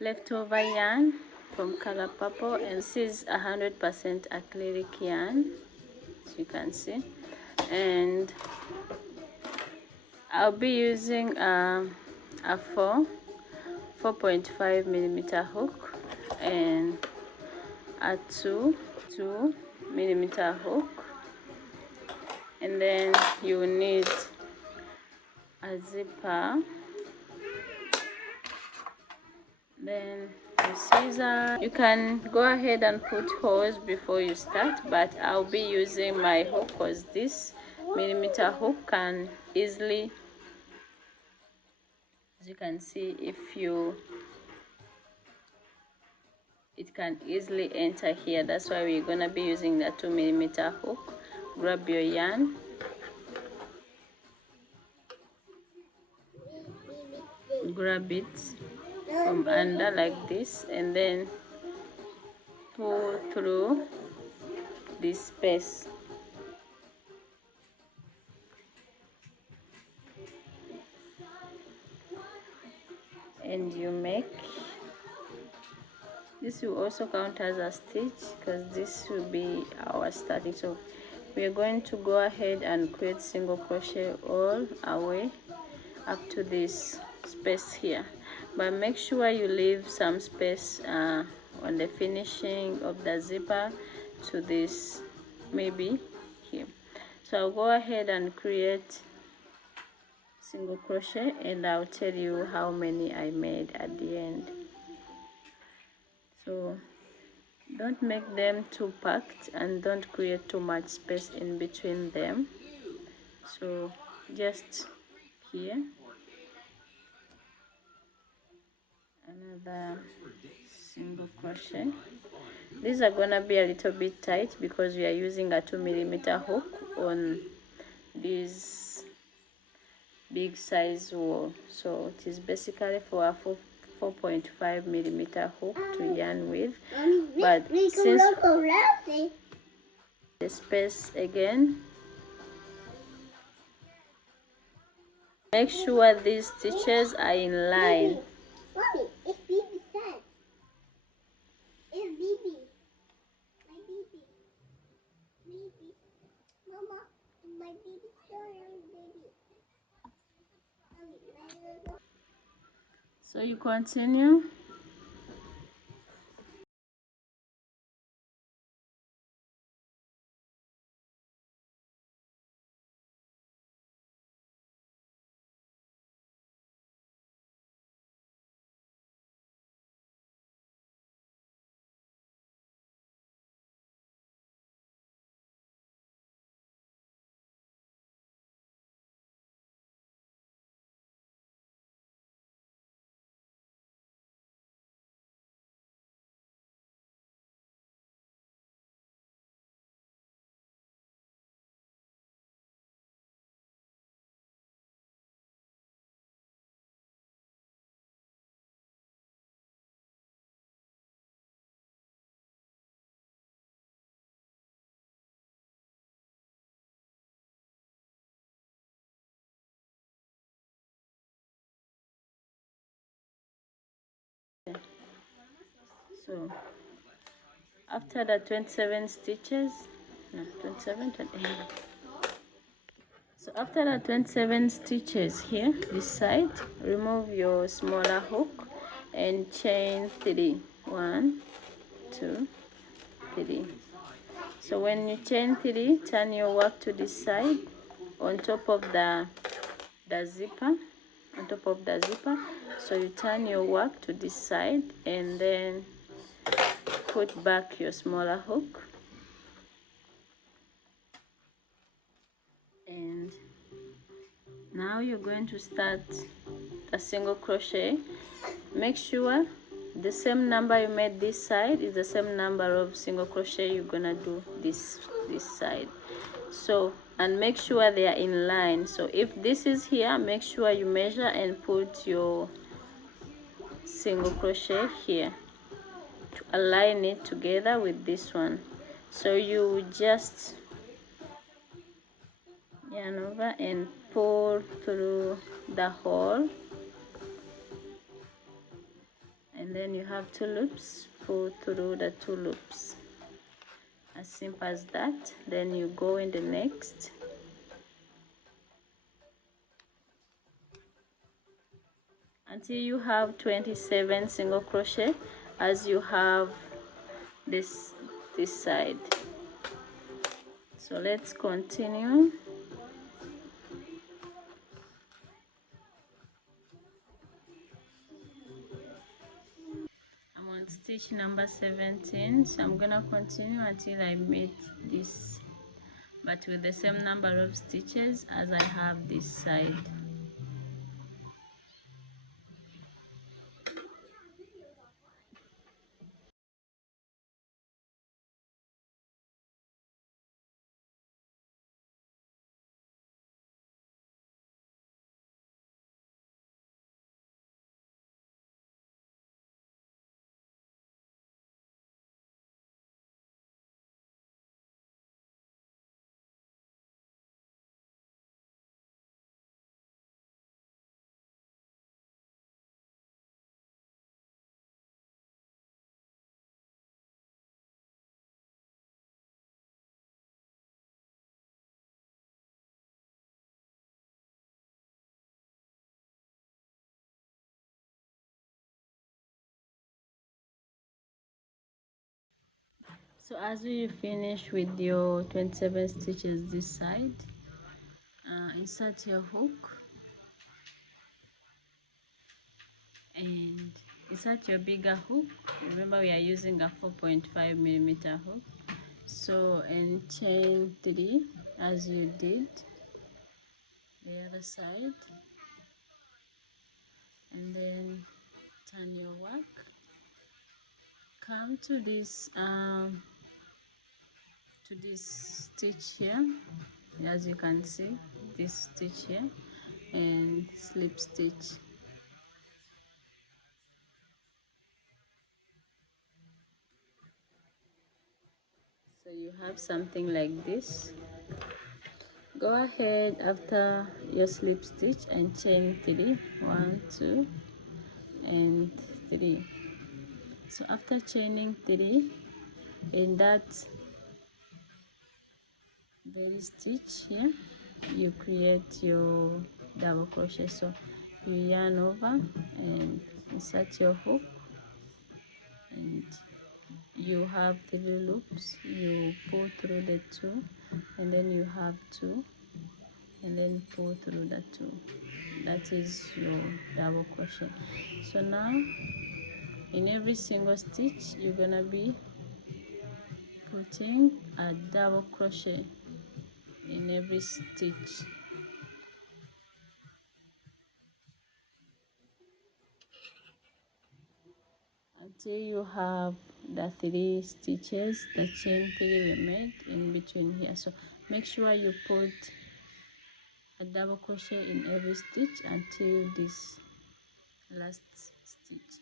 leftover yarn from color purple, and this is 100% acrylic yarn, as you can see. And I'll be using a 4.5 millimeter hook and a 2 millimeter hook, and then you will need a zipper, then a scissor. You can go ahead and put holes before you start, but I'll be using my hook because this millimeter hook can easily, as you can see, it can easily enter here. That's why we're gonna be using the 2 millimeter hook. Grab your yarn, grab it from under like this, and then pull through this space. And you make, this will also count as a stitch because this will be our starting. So we are going to go ahead and create single crochet all our way up to this space here, but make sure you leave some space on the finishing of the zipper to this, maybe here. So I'll go ahead and create single crochet and I'll tell you how many I made at the end. So don't make them too packed and don't create too much space in between them. So just here, another single crochet. These are gonna be a little bit tight because we are using a 2 millimeter hook on this big size wool, so it is basically for a 4.5 millimeter hook to yarn with. But since the space again, make sure these stitches are in line. Mommy, it's baby sad. It's baby. My baby. Baby. Mama, my baby still young baby. So you continue. So after the 27 stitches, no, 27, 28. So after the 27 stitches here, this side, remove your smaller hook and chain 3. 1, 2, 3. So when you chain 3, turn your work to this side on top of the zipper, on top of the zipper. So you turn your work to this side and then put back your smaller hook, and now you're going to start a single crochet. Make sure the same number you made this side is the same number of single crochet you're gonna do this side. So, and make sure they are in line. So if this is here, make sure you measure and put your single crochet here to align it together with this one. So you just yarn over and pull through the hole, and then you have 2 loops, pull through the 2 loops, as simple as that. Then you go in the next, until you have 27 single crochet as you have this side. So let's continue. I'm on stitch number 17, so I'm gonna continue until I meet this, but with the same number of stitches as I have this side. So as you finish with your 27 stitches this side, insert your hook and insert your bigger hook. Remember we are using a 4.5mm hook. So, and chain 3 as you did the other side, and then turn your work, come to this stitch here, as you can see, this stitch here, and slip stitch. So you have something like this. Go ahead after your slip stitch and chain 3, 1, 2 and 3. So after chaining 3 in that very stitch here, you create your double crochet. So you yarn over and insert your hook, and you have 3 loops. You pull through the 2, and then you have 2, and then pull through the 2. That is your double crochet. So now in every single stitch you're gonna be putting a double crochet in every stitch. Until you have the 3 stitches, the chain 3 we made in between here. So make sure you put a double crochet in every stitch until this last stitch.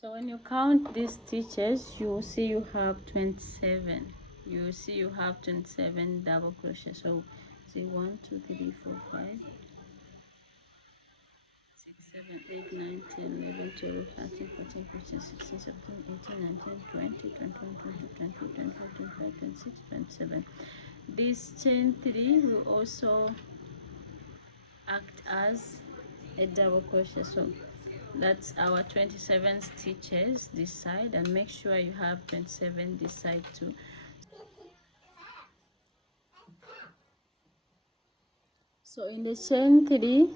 So when you count these stitches, you will see you have 27. You will see you have 27 double crochet. So see 1, 2, 3, 4, 5, 6, 7, 8, 9, 10, 11, 12, 13, 14, 15, 16, 17, 18, 19, 20, 21, 22, 23, 24, 25, 26, 27. This chain 3 will also act as a double crochet. So that's our 27 stitches this side, and make sure you have 27 this side too. So in the chain 3,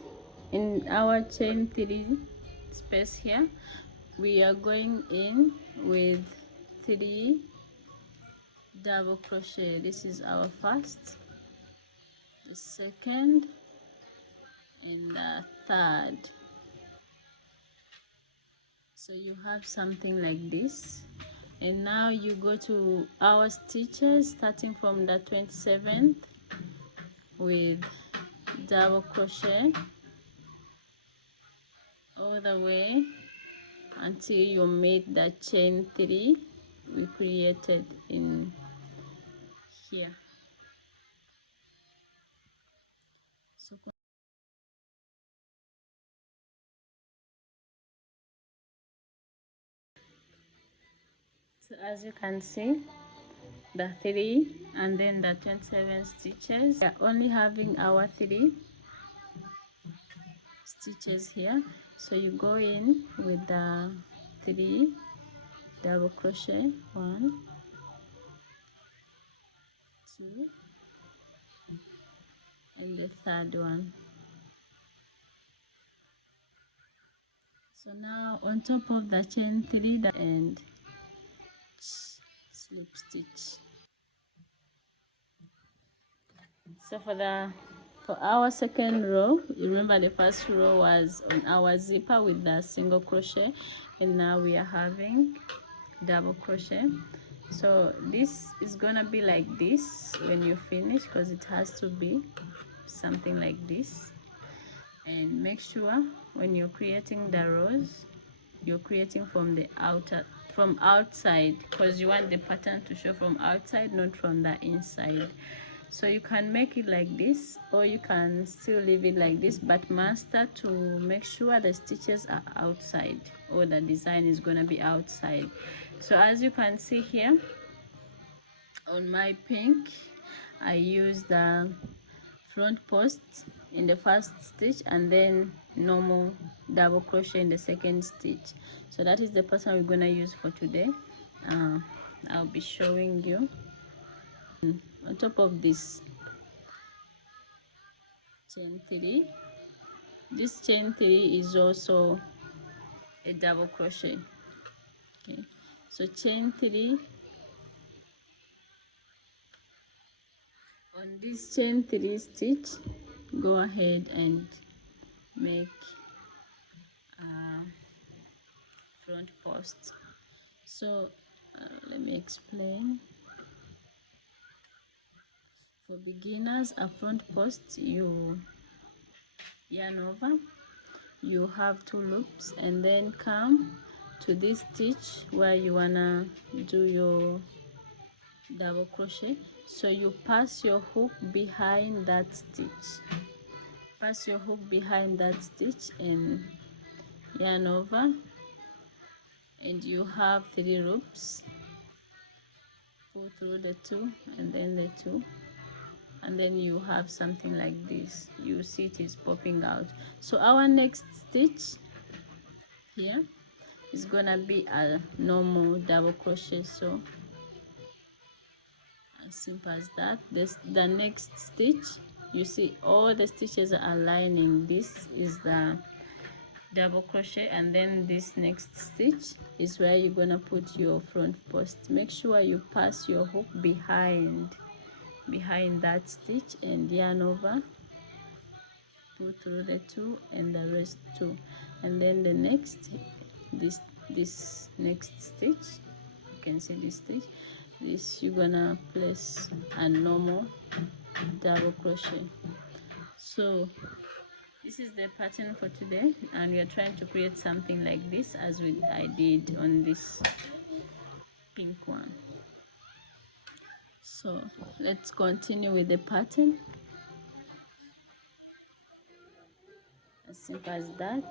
in our chain 3, space here, we are going in with 3 double crochet. This is our first, the second, and the third. So you have something like this, and now you go to our stitches starting from the 27th with double crochet all the way until you meet the chain 3 we created in here. So as you can see, the 3 and then the 27 stitches, we are only having our 3 stitches here. So you go in with the 3 double crochet, 1, 2, and the third one. So now on top of the chain 3 and slip stitch. So for our second row, remember the first row was on our zipper with the single crochet, and now we are having double crochet. So this is gonna be like this when you finish, because it has to be something like this. And make sure when you're creating the rows, you're creating from the outside, because you want the pattern to show from outside, not from the inside. So you can make it like this, or you can still leave it like this, but master to make sure the stitches are outside, or the design is going to be outside. So as you can see here on my pink, I use the front post in the first stitch and then normal double crochet in the second stitch. So that is the pattern we're going to use for today. I'll be showing you on top of this chain 3. This chain 3 is also a double crochet. Okay, so chain 3, on this chain 3 stitch, go ahead and make a front post. So let me explain. For beginners, a front post, you yarn over, you have 2 loops, and then come to this stitch where you wanna do your double crochet. So you pass your hook behind that stitch, pass your hook behind that stitch and yarn over, and you have 3 loops. Pull through the 2 and then the 2, and then you have something like this. You see it is popping out. So our next stitch here is gonna be a normal double crochet. So as simple as that. The next stitch, you see all the stitches are aligning. This is the double crochet, and then this next stitch is where you're gonna put your front post. Make sure you pass your hook behind that stitch and yarn over, pull through the 2 and the rest 2, and then the next, this next stitch, you can see this stitch, this you're gonna place a normal double crochet. So this is the pattern for today, and we are trying to create something like this as I did on this pink one. So let's continue with the pattern. As simple as that.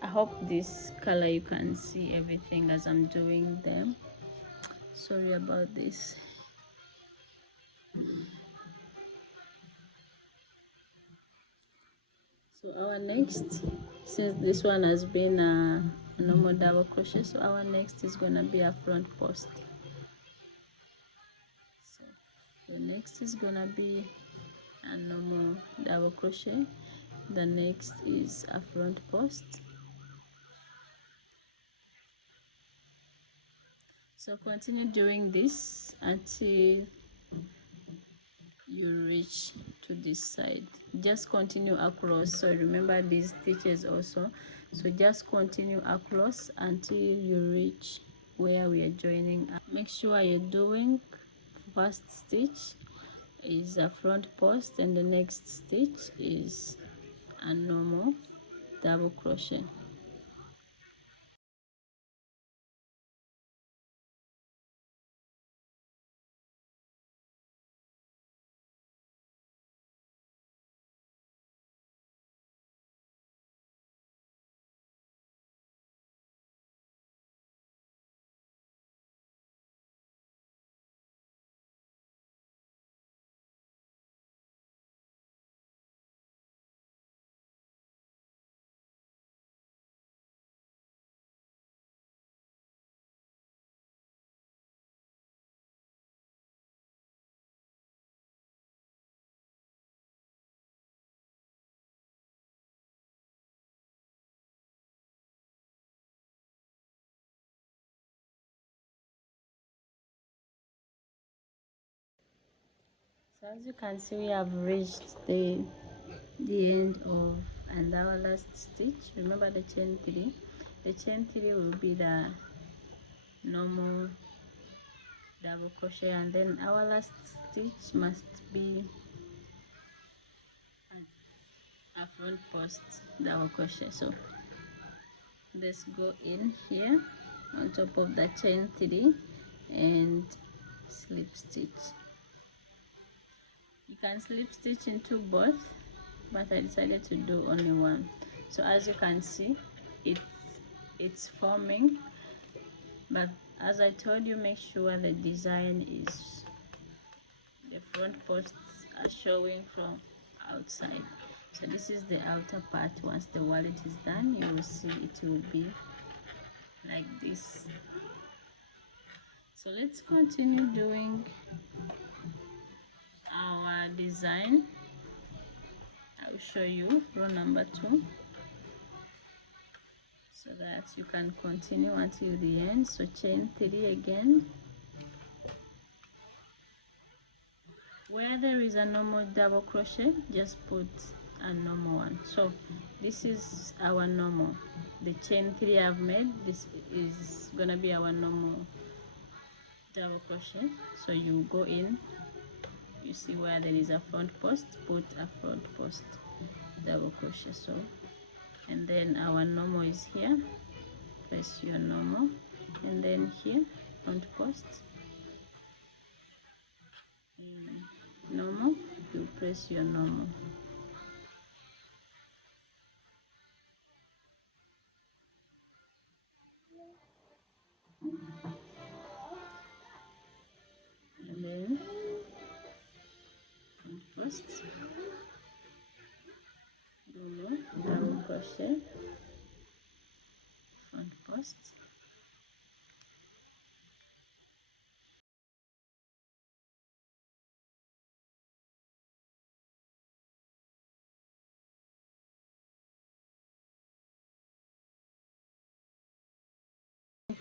I hope this color you can see everything as I'm doing them. Sorry about this. So our next, since this one has been a normal double crochet, so our next is gonna be a front post. So the next is gonna be a normal double crochet, the next is a front post, So continue doing this until you reach to this side. Just continue across. So remember these stitches also. So just continue across until you reach where we are joining. Make sure you're doing first stitch is a front post and the next stitch is a normal double crochet. So as you can see, we have reached the end of and our last stitch. Remember the chain 3. The chain 3 will be the normal double crochet, and then our last stitch must be a front post double crochet. So let's go in here on top of the chain 3 and slip stitch. You can slip stitch into both, but I decided to do only one. So as you can see, it's forming, but as I told you, make sure the design is, the front posts are showing from outside. So this is the outer part. Once the wallet is done, you will see it will be like this. So let's continue doing our design. I will show you row number 2 so that you can continue until the end. So chain 3 again. Where there is a normal double crochet, just put a normal one. So this is our normal. The chain 3 I've made, this is gonna be our normal double crochet. So you go in, you see where there is a front post, put a front post double crochet. So, and then our normal is here, press your normal, and then here front post, normal, you press your normal. And then front post, normal, double crochet, front post,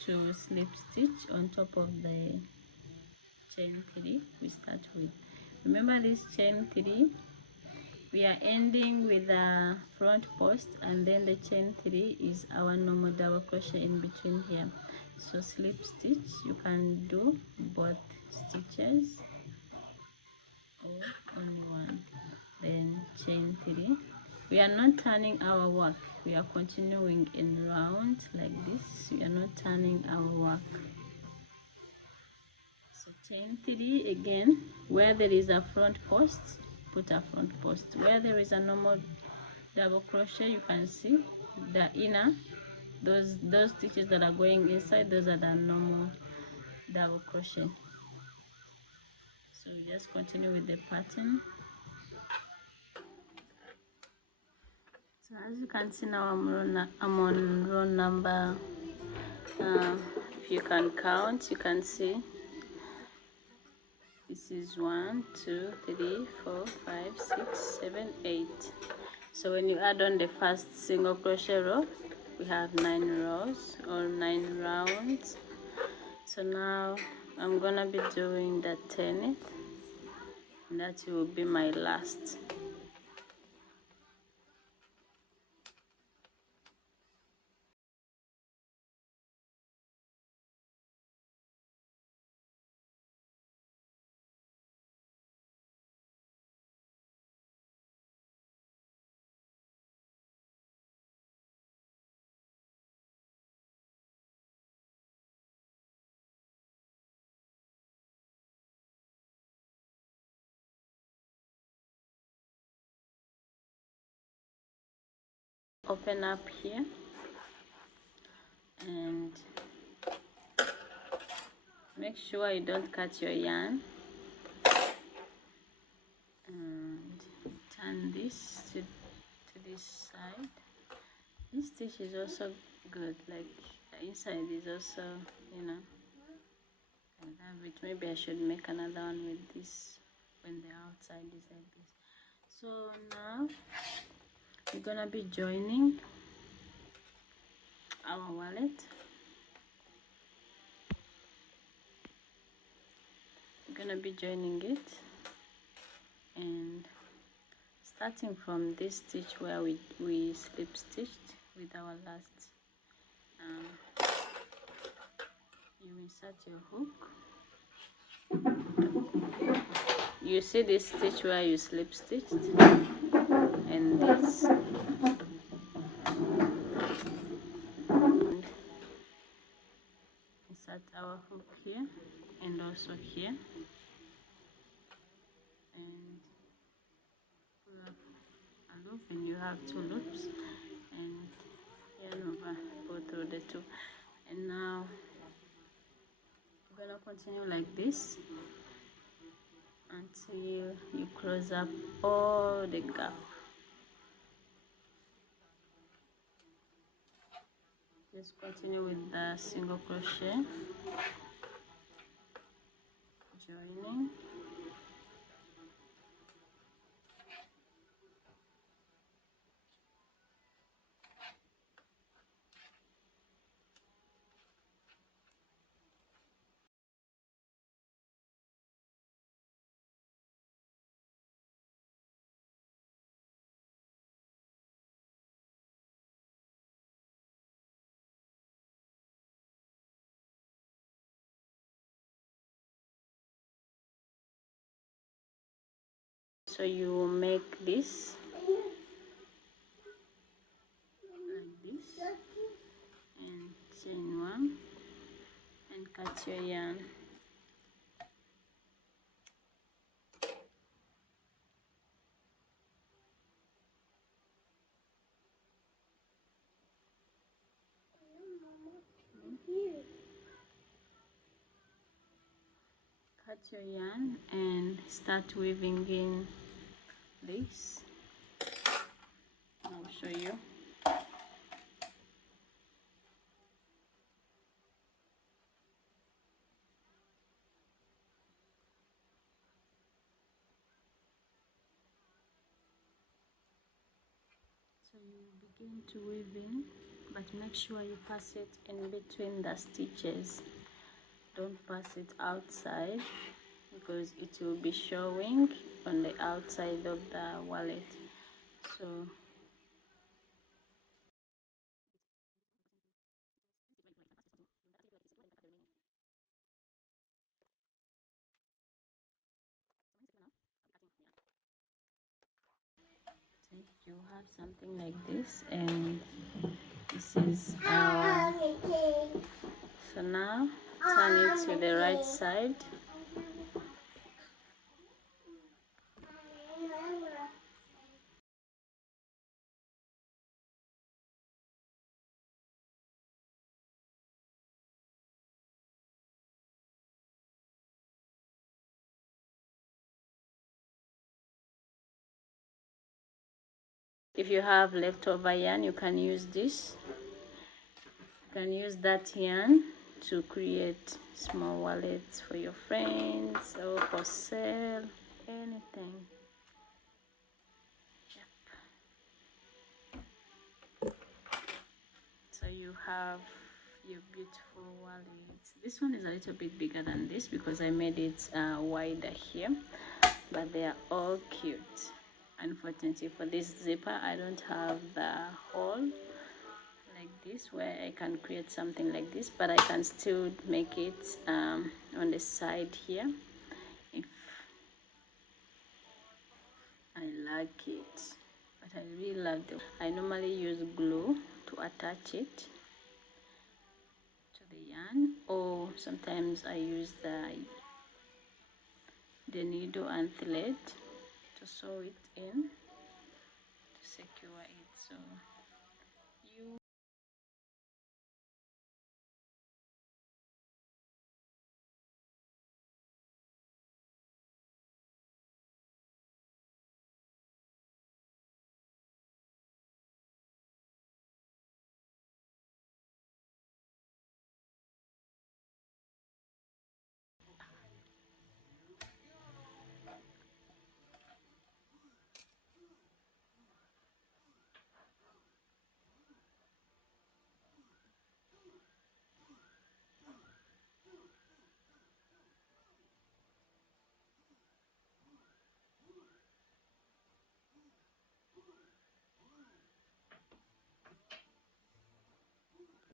to slip stitch on top of the chain 3 we start with. Remember this chain 3, we are ending with the front post, and then the chain 3 is our normal double crochet in between here. So slip stitch, you can do both stitches or only one, then chain 3. We are not turning our work, we are continuing in round like this. We are not turning our work. So chain 3 again. Where there is a front post, put a front post. Where there is a normal double crochet, you can see the inner, those stitches that are going inside, those are the normal double crochet. So just continue with the pattern. So as you can see now, I'm on row number, if you can count, you can see this is 1, 2, 3, 4, 5, 6, 7, 8. So when you add on the first single crochet row, we have 9 rows or 9 rounds. So now I'm gonna be doing the 10th, and that will be my last. Open up here and make sure you don't cut your yarn, and turn this to this side. This stitch is also good, like the inside is also, you know, I love it. Maybe I should make another one with this when the outside is like this. So now we're gonna be joining our wallet. We're gonna be joining it, and starting from this stitch where we slip stitched with our last, you insert your hook. You see this stitch where you slip stitched, and this, and insert our hook here and also here, and pull up a loop, and you have 2 loops, and yarn over, go through the 2, and now we're gonna continue like this until you close up all the gap. Just continue with the single crochet, joining, so you will make this like this, and chain 1 and cut your yarn. Cut your yarn and start weaving in this. I'll show you. So you begin to weave in, but make sure you pass it in between the stitches. Don't pass it outside, because it will be showing on the outside of the wallet. So you have something like this, and this is our, so now turn it to the right side. If you have leftover yarn, you can use this. You can use that yarn to create small wallets for your friends or for sale, anything. Yep. So you have your beautiful wallet. This one is a little bit bigger than this because I made it wider here, but they are all cute. Unfortunately for this zipper, I don't have the hole like this where I can create something like this, but I can still make it on the side here if I like it. But I really love it. I normally use glue to attach it to the yarn, or sometimes I use the needle and thread to sew it in to secure it. So